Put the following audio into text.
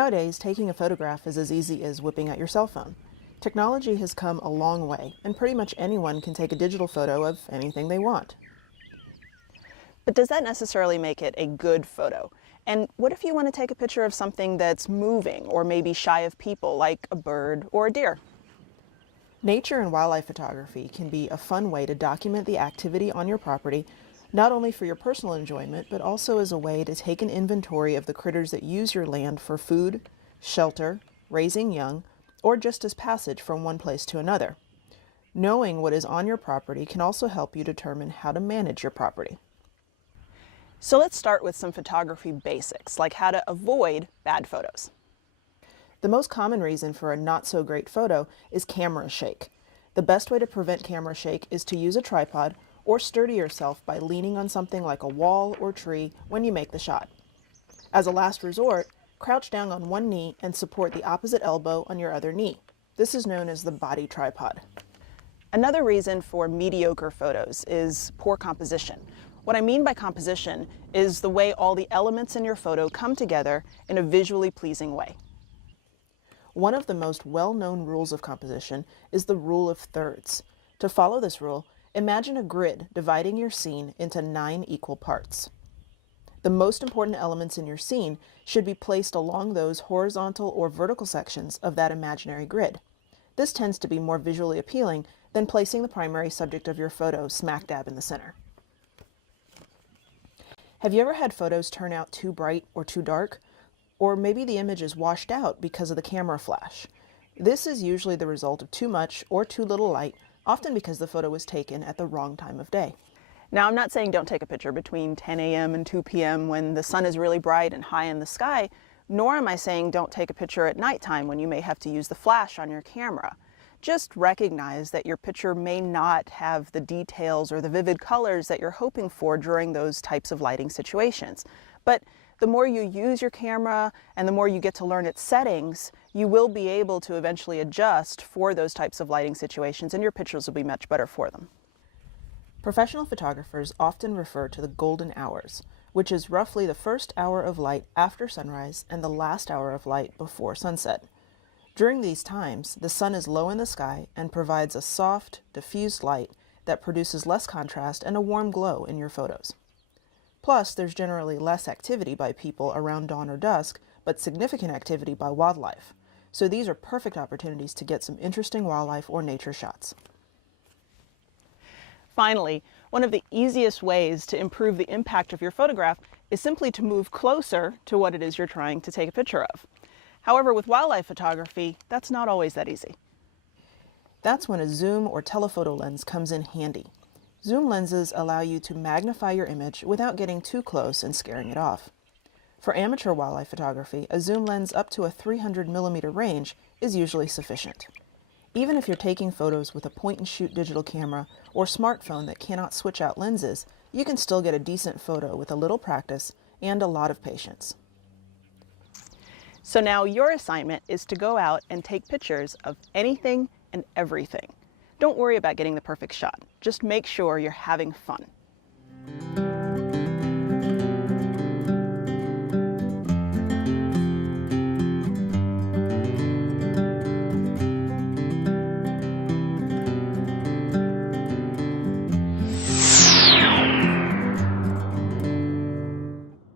Nowadays, taking a photograph is as easy as whipping out your cell phone. Technology has come a long way, and pretty much anyone can take a digital photo of anything they want. But does that necessarily make it a good photo? And what if you want to take a picture of something that's moving or maybe shy of people, like a bird or a deer? Nature and wildlife photography can be a fun way to document the activity on your property, not only for your personal enjoyment, but also as a way to take an inventory of the critters that use your land for food, shelter, raising young, or just as passage from one place to another. Knowing what is on your property can also help you determine how to manage your property. So let's start with some photography basics, like how to avoid bad photos. The most common reason for a not so great photo is camera shake. The best way to prevent camera shake is to use a tripod or steady yourself by leaning on something like a wall or tree when you make the shot. As a last resort, crouch down on one knee and support the opposite elbow on your other knee. This is known as the body tripod. Another reason for mediocre photos is poor composition. What I mean by composition is the way all the elements in your photo come together in a visually pleasing way. One of the most well-known rules of composition is the rule of thirds. To follow this rule, imagine a grid dividing your scene into 9 equal parts. The most important elements in your scene should be placed along those horizontal or vertical sections of that imaginary grid. This tends to be more visually appealing than placing the primary subject of your photo smack dab in the center. Have you ever had photos turn out too bright or too dark? Or maybe the image is washed out because of the camera flash. This is usually the result of too much or too little light, often because the photo was taken at the wrong time of day. Now, I'm not saying don't take a picture between 10 a.m. and 2 p.m. when the sun is really bright and high in the sky, nor am I saying don't take a picture at nighttime when you may have to use the flash on your camera. Just recognize that your picture may not have the details or the vivid colors that you're hoping for during those types of lighting situations. But the more you use your camera and the more you get to learn its settings, you will be able to eventually adjust for those types of lighting situations, and your pictures will be much better for them. Professional photographers often refer to the golden hours, which is roughly the first hour of light after sunrise and the last hour of light before sunset. During these times, the sun is low in the sky and provides a soft, diffused light that produces less contrast and a warm glow in your photos. Plus, there's generally less activity by people around dawn or dusk, but significant activity by wildlife. So these are perfect opportunities to get some interesting wildlife or nature shots. Finally, one of the easiest ways to improve the impact of your photograph is simply to move closer to what it is you're trying to take a picture of. However, with wildlife photography, that's not always that easy. That's when a zoom or telephoto lens comes in handy. Zoom lenses allow you to magnify your image without getting too close and scaring it off. For amateur wildlife photography, a zoom lens up to a 300mm range is usually sufficient. Even if you're taking photos with a point-and-shoot digital camera or smartphone that cannot switch out lenses, you can still get a decent photo with a little practice and a lot of patience. So now your assignment is to go out and take pictures of anything and everything. Don't worry about getting the perfect shot. Just make sure you're having fun.